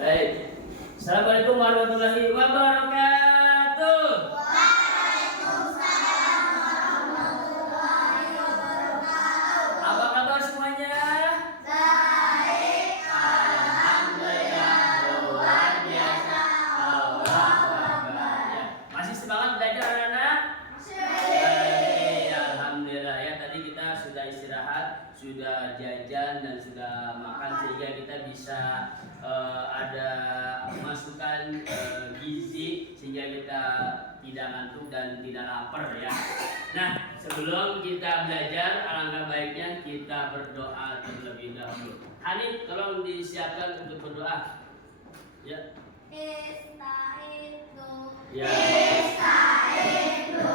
Baik. Assalamualaikum warahmatullahi wabarakatuh. Waalaikumsalam warahmatullahi wabarakatuh. Apa kabar semuanya? Baik, alhamdulillah, luar biasa. Allahu Akbar. Ya. Masih semangat belajar anak-anak? Baik. Alhamdulillah ya, tadi kita sudah istirahat, sudah jajan dan sudah makan sehingga kita bisa ada masukan gizi sehingga kita tidak ngantuk dan tidak lapar ya. Nah, sebelum kita belajar alangkah baiknya kita berdoa terlebih dahulu. Hanif, tolong disiapkan untuk berdoa. Ya. Istaizu. Ya. Istaizu.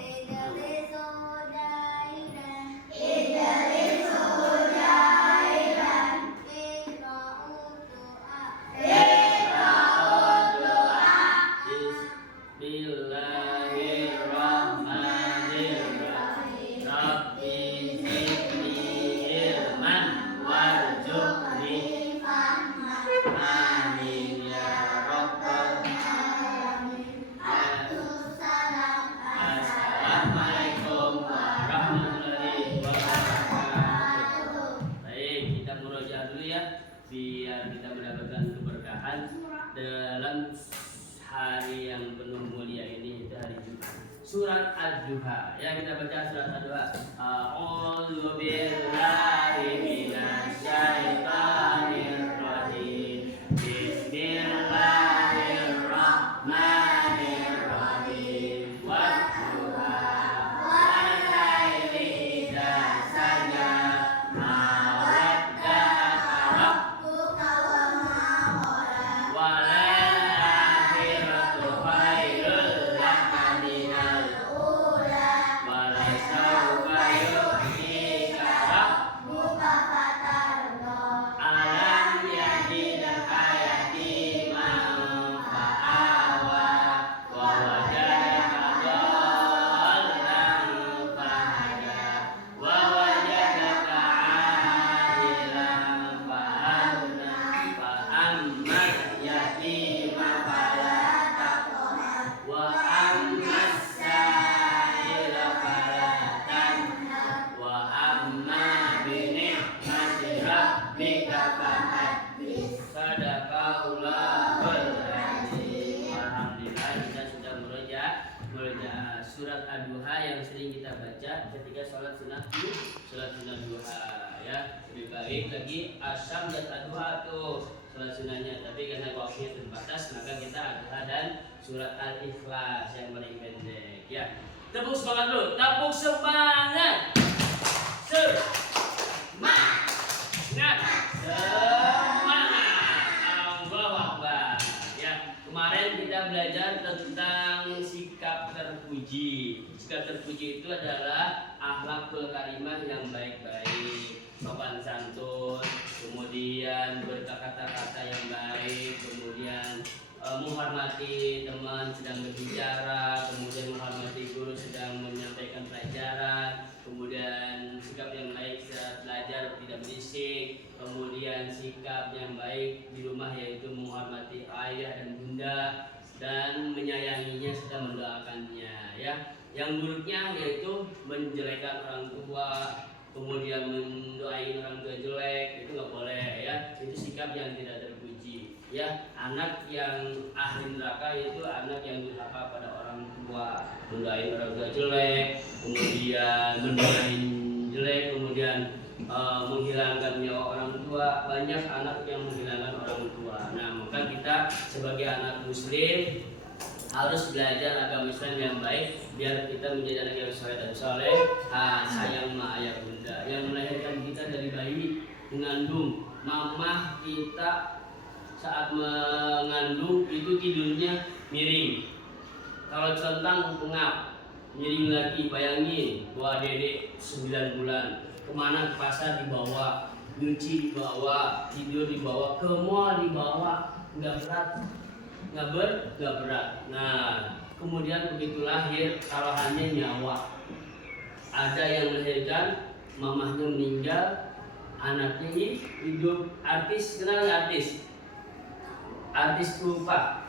Idrisu jailan. Idrisu jailan. Iqra'u doa. Iqra'u doa. Bismillahirrahmanirrahim. Rabbi zidni ilman warzuqni amin ya rabbal alamin. Assalamualaikum warahmatullahi wabarakatuh. Baik, kita murojaah dulu ya biar kita mendapatkan keberkahan dalam hari yang penuh mulia ini, itu hari Jumat. Surat Ad-Duha. Ya, kita baca surat Ad-Duha. A'udzu billahi minasyaitonir rajim. Bismillahirrahmanirrahim. Wadduha wal laili idza saja. Ma wadda'aka Rabbuka wa ma qala. wal akhiratu khairul laka minal Ula. wala sawfa yu'tika Rabbuka fatarda. alam yajidaka yatiman fa'awa wa wajadaka dhallan fahada wa wajadaka 'ailan fa'agna fa amma yatima fala taqhar wa amma as-sa'ila fala tanhar wa amma bi ni'mati rabbika fahaddits. Sadaqallahul azim. Alhamdulillah kita sudah murojaah surat Ad-Duha yang sering kita baca ketika sholat sunnah duha ya. Lebih baik lagi Asyam dan Ad-Duha tuh sholat sunnahnya, tapi karena waktunya terbatas maka kita Ad-Duha dan surat Al-Ikhlas yang paling pendek ya. Tepuk semangat dulu, tepuk semangat. Semangat. Allahu Akbar. Ya, kemarin kita belajar tentang sikap terpuji. Sikap terpuji itu adalah akhlakul karimah yang baik-baik, sopan santun, kemudian berkata-kata yang baik, kemudian menghormati teman sedang berbicara, kemudian menghormati guru sedang menyampaikan pelajaran, kemudian sikap yang baik saat belajar tidak berisik, kemudian sikap yang baik di rumah yaitu menghormati ayah dan bunda dan menyayanginya serta mendoakannya ya. Yang buruknya yaitu menjelekkan orang tua, kemudian mendoain orang tua jelek, itu nggak boleh ya. Itu sikap yang tidak terpuji ya. Anak yang ahli neraka itu anak yang durhaka pada orang tua, mendoain orang tua jelek, kemudian mendoain jelek, kemudian menghilangkan nyawa orang tua. Banyak anak yang menghilangkan orang tua. Nah, maka kita sebagai anak muslim harus belajar agama Islam yang baik biar kita menjadi anak yang soleh dan soleh, sayang sama ayah bunda yang melahirkan kita dari bayi, mengandung. Mamah kita saat mengandung itu tidurnya miring, kalau centang pengap, miring lagi. Bayangin bawa dedek 9 bulan, kemana, ke pasar dibawa, nyuci dibawa, tidur dibawa, ke mall dibawa, nggak berat. Nggak berat. Nah, kemudian begitu lahir taruhannya nyawa. Ada yang melahirkan mamahnya meninggal, anaknya hidup. Artis, kenal nggak artis? artis lupa.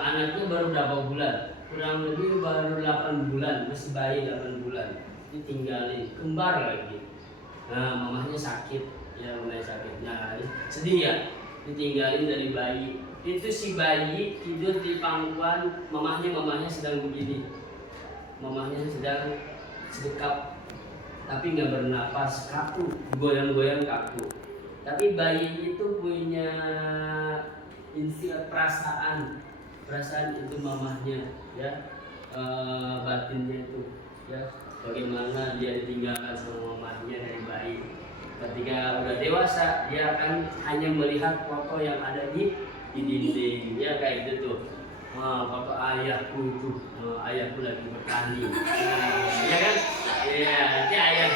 Anaknya baru berapa bulan? Kurang lebih baru 8 bulan, masih bayi 8 bulan. Ditinggalin, kembar lagi. Nah, mamahnya sakit, ya mulai sakit. Nah, sedih ya, ditinggalin dari bayi. Itu si bayi tidur di pangkuan mamahnya sedang begini. Mamahnya sedang sedekap, tapi nggak bernapas, kaku, goyang-goyang kaku. Tapi bayi itu punya insting, perasaan itu mamahnya, ya, batinnya itu, ya, bagaimana dia ditinggalkan sama mamahnya dari bayi. Ketika udah dewasa, dia akan hanya melihat foto yang ada di dinding, ya kayak gitu tuh. Foto ayahku itu, ayahku lagi bertani, ya kan? Iya, ini ayah,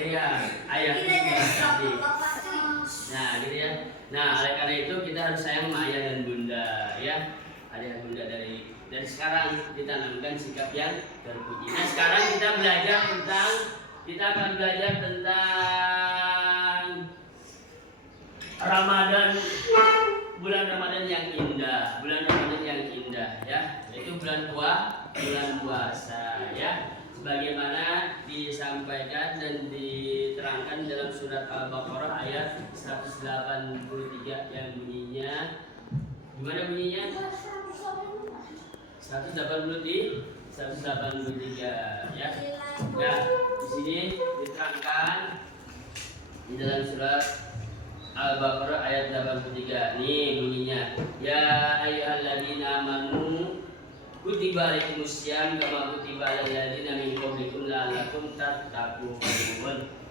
iya, ayahku lagi bertani. Nah, gitu ya. Nah, oleh karena itu kita harus sayang sama ayah dan bunda, ya. Ayah dan bunda dari sekarang ditanamkan sikap yang terpuji. Nah, sekarang kita akan belajar tentang Ramadan, bulan Ramadan yang indah, ya, yaitu bulan puasa, ya. Sebagaimana disampaikan dan diterangkan dalam surat Al-Baqarah ayat 183 yang bunyinya, gimana bunyinya? 183 ya. Nah, di sini diterangkan di dalam surat Al-Baqarah ayat 83. Nih bunyinya, ya ayyuhalladzina amanu kutiba alaikumusiyam kama kutiba alal ladzina min qablikum la'allakum tattaqun.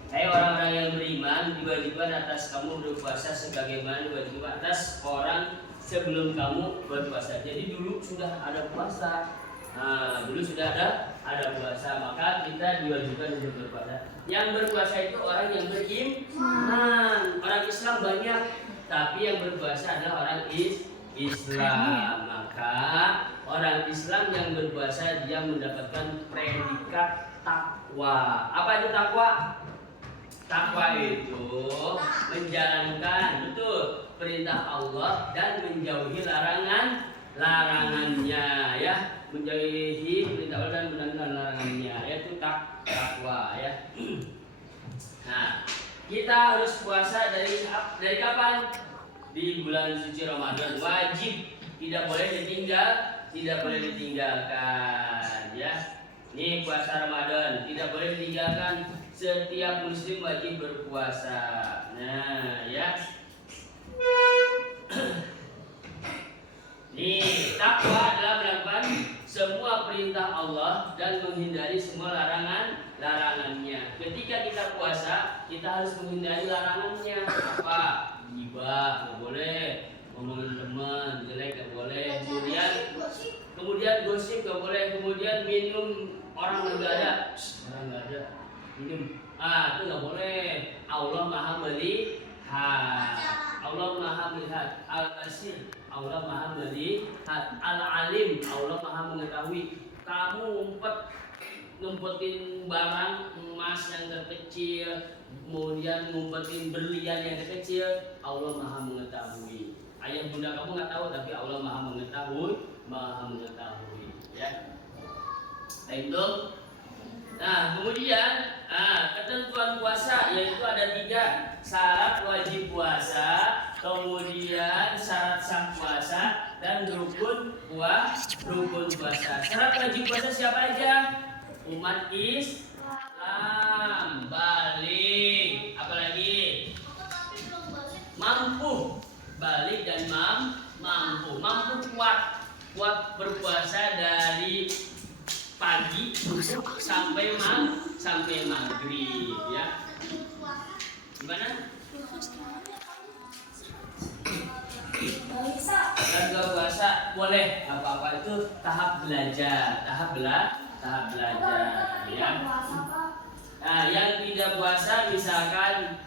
Hai orang-orang yang beriman, diwajibkan atas kamu berpuasa sebagaimana diwajibkan atas orang sebelum kamu berpuasa. Jadi dulu sudah ada puasa. Ada puasa, maka kita diwajibkan untuk berpuasa. Yang berpuasa itu orang yang beriman. Orang Islam banyak, tapi yang berpuasa adalah orang Islam. Maka orang Islam yang berpuasa dia mendapatkan predikat takwa. Apa itu takwa? Takwa itu menjalankan betul perintah Allah dan menjauhi larangannya, ya. Menjauhi perintah Allah dan menanggalkan larangannya, yaitu takwa, ya. Nah, kita harus puasa dari kapan? Di bulan suci Ramadan, wajib, tidak boleh ditinggalkan, ya. Ini puasa Ramadan tidak boleh ditinggalkan. Setiap muslim wajib berpuasa. Nah, ya. Nih, takwa adalah melakukan semua perintah Allah dan menghindari semua larangannya. Ketika kita puasa, kita harus menghindari larangannya. Apa? Gibah nggak boleh, ngomongin teman jelek nggak boleh, kemudian gosip nggak boleh, kemudian minum orang nggak ada, minum, itu nggak boleh. Allah Maha Melihat, Al-Basir, Allah Maha Melihat, Al-Alim, Allah Maha Mengetahui. Kamu ngumpetin barang emas yang terkecil, kemudian ngumpetin berlian yang terkecil, Allah Maha Mengetahui. Ayah bunda kamu nggak tahu, tapi Allah Maha Mengetahui, ya. Itu. Nah, kemudian ketentuan puasa yaitu ada 3 syarat wajib puasa, kemudian syarat sah puasa, dan rukun puasa. Syarat wajib puasa siapa aja? Umat Islam, balik, apalagi mampu, balik dan mampu kuat berpuasa dari pagi sampai maghrib, ya. Gimana? Dan kalau puasa boleh apa-apa, itu tahap belajar, ya. Nah, yang tidak puasa misalkan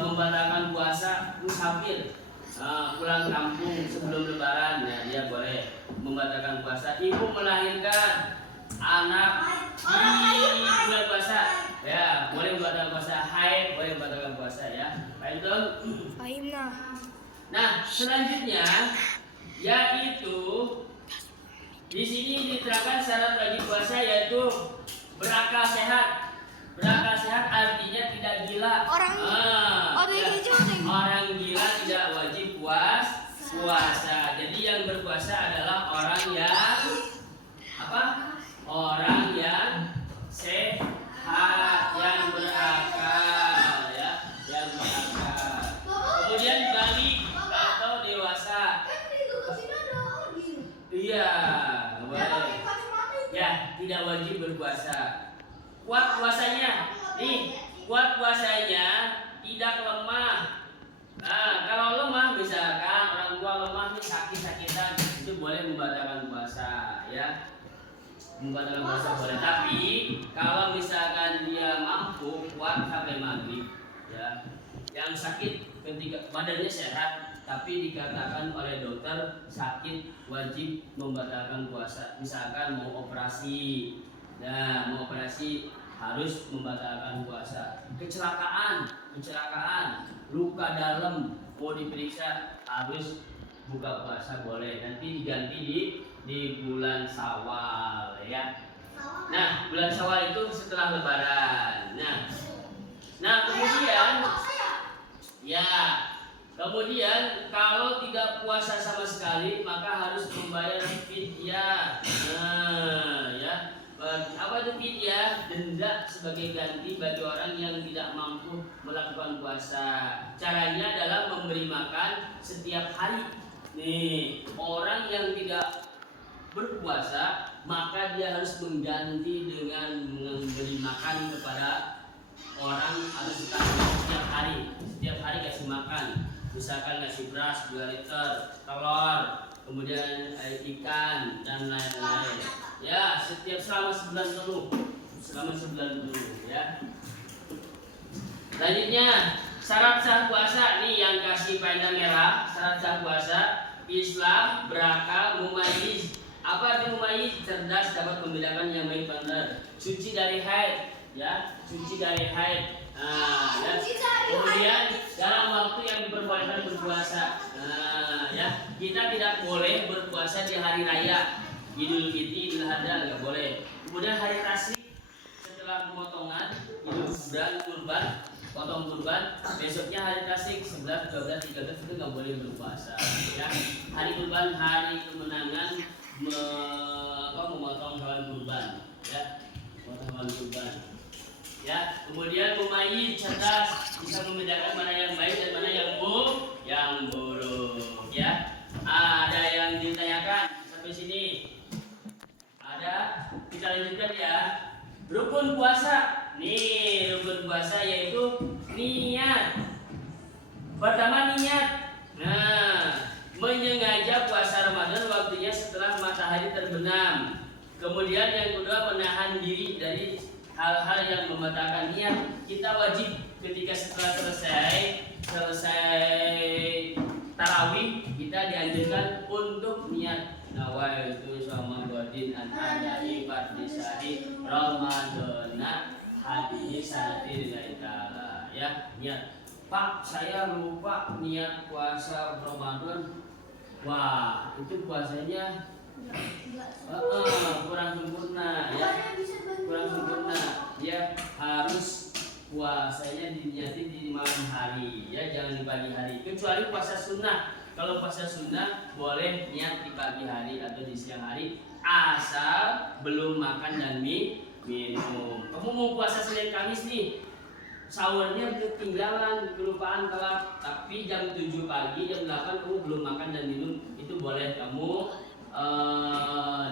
membatalkan puasa musafir, pulang kampung sebelum lebaran, ya dia boleh membatalkan puasa. Ibu melahirkan anak di bulan puasa, ya boleh membatalkan puasa. Haid boleh membatalkan puasa, ya. Baik itu. Nah, selanjutnya yaitu di sini diterangkan syarat wajib puasa yaitu berakal sehat. Berakal sehat artinya tidak gila. Orang gila tidak wajib puasa. Jadi yang berpuasa adalah orang yang apa? Orang yang sehat, yang berakal, ya, yang berakal. Kemudian balik atau dewasa. Iya, boleh. Ya, tidak wajib berpuasa. Kuat puasanya, nih, kuat puasanya tidak lemah. Nah, kalau lemah misalkan orang tua lemah nih sakit-sakitan itu boleh membatalkan puasa, ya. Membatalkan puasa boleh. Tapi kalau misalkan dia mampu kuat sampai maghrib, ya, yang sakit ketika badannya sehat tapi dikatakan oleh dokter sakit wajib membatalkan puasa. Misalkan mau operasi, nah mau operasi harus membatalkan puasa. Kecelakaan, luka dalam mau diperiksa harus buka puasa boleh. Nanti diganti di bulan Syawal, ya. Nah, bulan Syawal itu setelah Lebaran. Nah kemudian, ya, kemudian kalau tidak puasa sama sekali maka harus membayar fidyah. Nah, ya. Apa itu fidyah? Denda sebagai ganti bagi orang yang tidak mampu melakukan puasa. Caranya adalah memberi makan setiap hari. Nih, orang yang tidak berpuasa maka dia harus mengganti dengan memberi makan kepada orang harus setiap hari kasih makan. Misalkan ngasih beras 2 liter, telur, kemudian ikan dan lain-lain. Ya, setiap selama sebulan penuh, ya. Selanjutnya, syarat sah puasa nih yang kasih panda merah. Syarat sah puasa Islam, berakal, mumayyiz. Apa itu mumayyiz? Cerdas, dapat membedakan yang baik benar. Suci dari haid, ya, suci dari haid. Nah, ya. Kemudian dalam waktu yang diperbolehkan berpuasa. Nah, ya, kita tidak boleh berpuasa di hari raya. Idul Fitri, Idul Adha nggak boleh. Kemudian hari tasyrik setelah pemotongan, Idul Kurban, potong kurban, besoknya hari tasyrik 11, 12, 13 itu nggak boleh berpuasa. Ya, hari kurban, hari kemenangan memotong hewan kurban, ya, memotong hewan kurban. Ya, kemudian mumayyiz, cerdas, bisa membedakan mana yang baik dan mana yang buruk. Ya, ada yang ditanyakan sampai sini? Ada, kita lanjutkan ya. Rukun puasa. Nih, rukun puasa yaitu niat. Pertama niat. Nah, menyengaja puasa Ramadan waktunya setelah matahari terbenam. Kemudian yang kedua menahan diri dari hal-hal yang membatalkan niat. Kita wajib ketika setelah selesai tarawih kita dianjurkan untuk niat nawaitu sama godin anadai fardisari Ramadana hadihi sanati ta'ala, ya. Niat, Pak, saya lupa niat puasa Ramadan. Wah, itu puasanya kurang sempurna, ya. Kurang sempurna. Dia harus puasanya diniatin di malam hari, ya, jangan di pagi hari. Kecuali puasa sunnah. Kalau puasa sunnah boleh niat di pagi hari atau di siang hari, asal belum makan dan minum. Kamu mau puasa Senin Kamis nih, sahurnya ketinggalan, kelupaan telat, tapi jam 7 pagi, jam 8 kamu belum makan dan minum, itu boleh kamu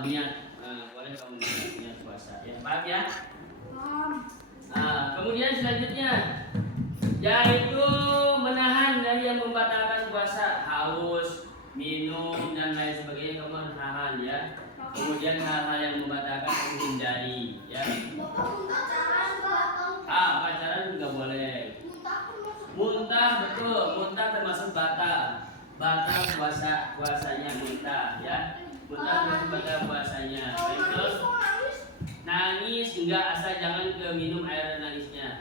niat. Boleh kamu niat puasa. Ya, paham ya? Kemudian selanjutnya yaitu menahan dari yang membatalkan puasa, haus, minum dan lain sebagainya, kamu harus nahan, ya. Kemudian hal-hal yang membatalkan kamu hindari, ya. Pacaran juga boleh. Muntah, betul, muntah termasuk batal puasanya muntah, ya. Muntah termasuk batal puasanya. Terus nangis enggak, asal jangan minum air nangisnya.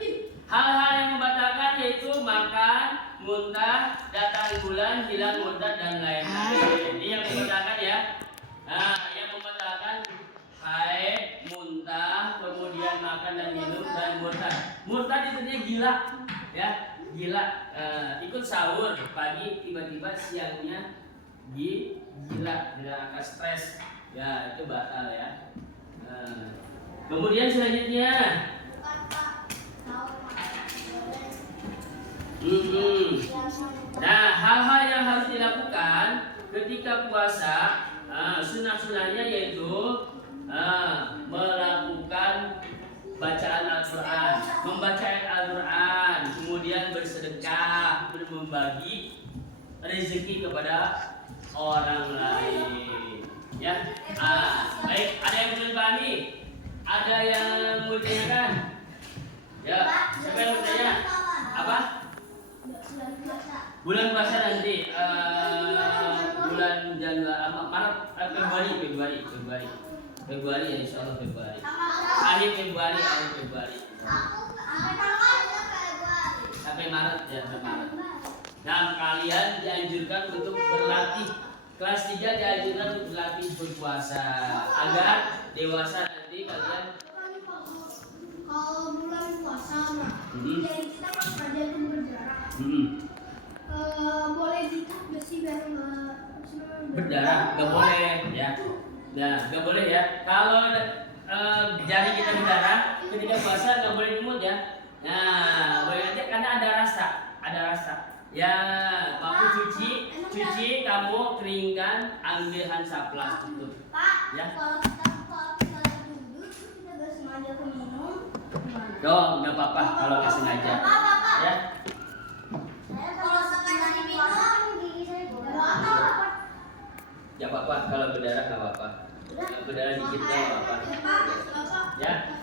Hal-hal yang membatalkan yaitu makan, muntah, datang bulan, hilang murtad dan lain-lain. Ini yang membatalkan ya. Nah, yang membatalkan haid, muntah, kemudian makan dan minum dan murtad. Murtad itu dia gila, ya, gila. Ikut sahur pagi, tiba-tiba siangnya gila, agak stres, ya itu batal ya. Kemudian selanjutnya. Nah, hal-hal yang harus dilakukan ketika puasa, sunnah-sunnahnya yaitu melakukan bacaan Al-Quran, membaca ayat Al-Quran, kemudian bersedekah, membagi rezeki kepada orang lain. Ya, baik. Ada yang belum pahami? Ada yang mau ditanyakan? Ya, siapa yang mau tanya? Apa? Bulan puasa nanti bulan Januari, Februari ya, insya Allah Februari. Akhir Februari. Sampai Maret ya, sampai Maret. Nah, kalian dianjurkan untuk berlatih. Kelas 3 dianjurkan untuk berlatih berpuasa agar dewasa nanti kalian. Kalau bulan puasa, jadi kita kan belajar berjarak. Boleh diikat nggak sih biar nggak berdarah? Nggak boleh ya. Nah, nggak boleh ya. Kalau jari kita berdarah ketika puasa nggak boleh dimut ya. Nah, boleh aja karena ada rasa. Ya, kamu cuci, kamu keringkan, ambil hansaplast itu. Pak, Ya. kalau kita duduk, kita nggak sengaja minum. Oh, nggak apa-apa kalau nggak sengaja. Bapak. Ya. Kalau sengaja diminum, gigi saya gatal. Ya apa-apa kalau berdarah nggak apa-apa. Berdarah dikit nggak apa-apa. Bapak. Ya.